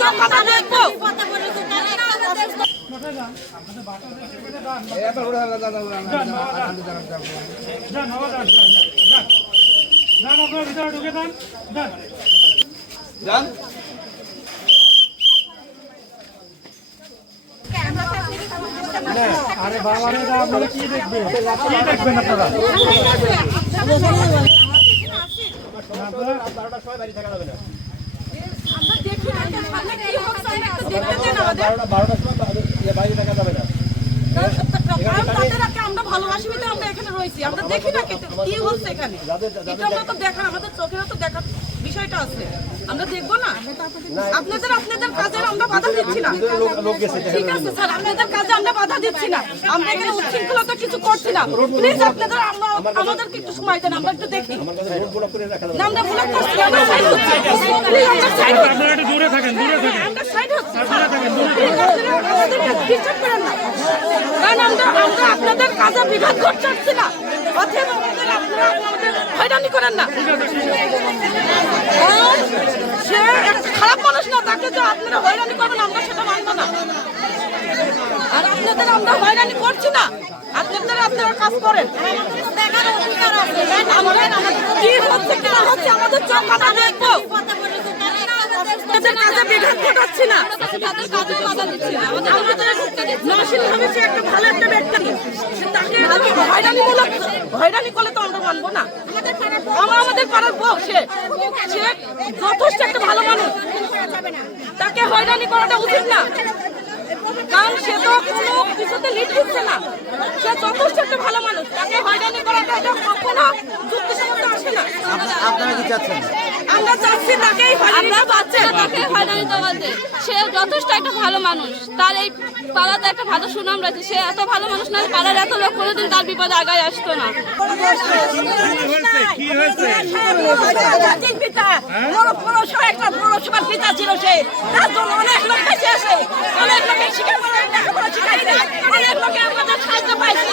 চোখ আমরা দেখবো। আরে বাবা আপনারা কি দেখবেন আপনারা? আমরা ভালোবাসি বলে আমরা এখানে রয়েছি, আমরা দেখি না কি হচ্ছে এখানে, এটা আমরা তো দেখা, আমাদের চোখেও তো দেখার বিষয়টা আছে, আমরা দেখবো না? আপনাদের কাজে আমরা বাধা দিচ্ছি না, ঠিক আছে স্যার, আপনাদের কাজে আমরা বাধা দিচ্ছি না, আমরা এখানে উচ্ছৃঙ্খলতা কিছু করছি না, প্লিজ আপনাদের আমাদেরকে একটু সময় দেন, আমরা একটু দেখি। না, আমরা ব্লক করছি না, আমরা সাইড হচ্ছি, আপনারা একটু দূরে থাকেন, আমরা সাইড হচ্ছি, আমাদেরকে ডিস্টার্ব করেন না, কারণ আমরা আপনাদের কাজে বিঘাত করতে চাচ্ছি না, অতএব আপনারা আমাদের হয়রানি করেন না। সে একটা খারাপ মানুষ না, তাকে যে আপনারা হয়রানি করবেন আমরা সেটা মানব না, আর আপনাদের আমরা হয়রানি করছি না, আপনারা কাজ করেন, কি হচ্ছে কি না হচ্ছে আমাদের চোখ আমরা দেখবো, কাজে বিঘাত ঘটাচ্ছি না, একটা ভালো একটা ব্যক্তি তাকে হয়রানি করলে তো আমরা মানবো না, আমাদের পাড়ার বউ, সে যথেষ্ট একটা ভালো মানুষ, তাকে হয়রানি করাটা উচিত না, কারণ সে তো কোনো কিছুতে লিড দিচ্ছে না, সে যথেষ্ট একটা ভালো মানুষ, তাকে হয়রানি করাটা এটা কখনো যুক্তিসঙ্গত আসে না। আপনারা কি চাচ্ছেন? আমরা চাচ্ছি তাকেই হয়রানি দেওয়াতে, সে যথেষ্ট একটা ভালো মানুষ, তার এই পাড়াতে একটা ভালো সুনাম রয়েছে, সে এত ভালো মানুষ না, পাড়ার এত লোক কোনোদিন তার বিপদে আগায় আসতো না। পৌরসভার পিতা ছিল সে, তার জন্য অনেক লোক বেঁচে আছে, অনেক লোকের শিক্ষা লেখাপড়া শিখাইছে, অনেক লোকে আমাদের সাহায্য পাইছে,